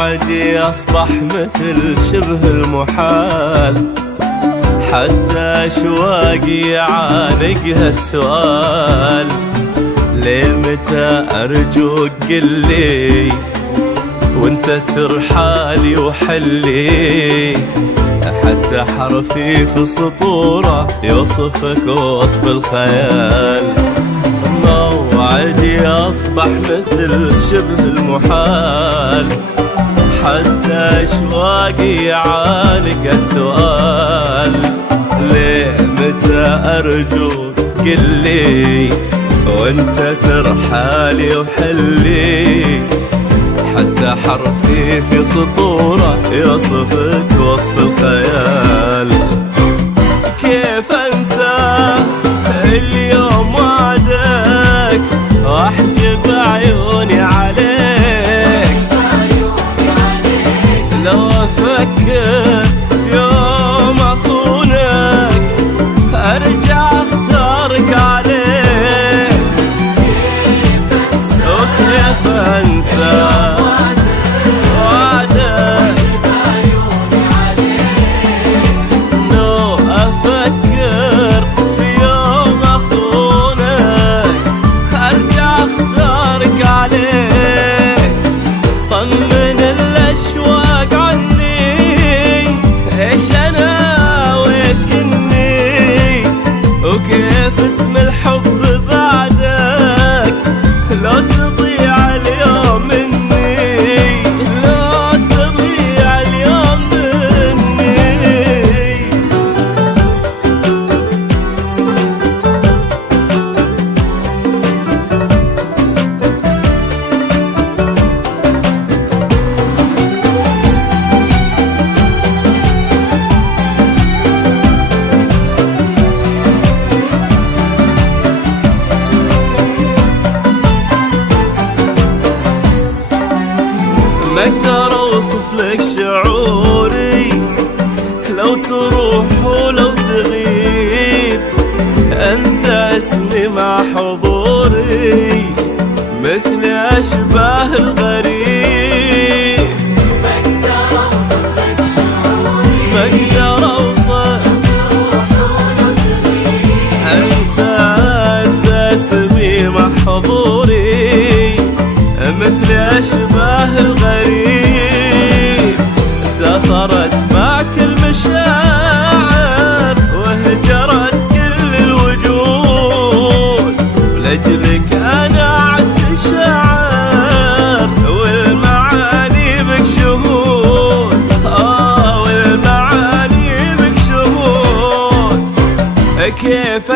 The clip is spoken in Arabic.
موعدي أصبح مثل شبه المحال، حتى أشواقي يعانقها السؤال. ليل متى أرجوك قلي وانت ترحالي وحلي، حتى حرفي في سطورة يوصفك وصف الخيال. موعدي أصبح مثل شبه المحال، حتى أشواقي يعانق السؤال. ليه متى أرجوك قلي وانت ترحالي وحلي، حتى حرفي في سطورة يصفك وصف الخيال. كيف أنسى اليوم وعدك وأحجب عيوني عليك، لو أفكر في يوم أخونك أرجع أختارك عليك. وكيف أنسى كيف اسم الحب بعدك لو تضيع اليوم مني، لو تضيع اليوم مني. ما اقدر اوصف لك شعوري لو تروح ولو تغيب، انسى اسمي مع حضوري مثل اشباه الغريب. ما اقدر اوصف لك شعوري، ما اقدر اوصف، تروح ولو تغيب، انسى اسمي مع حضوري مثل أشباه الغريب. سافرت معك المشاعر وهجرت كل الوجود، ولأجلك أنا عدت شعر والمعاني بك شهود. والمعاني بك شهود. كيف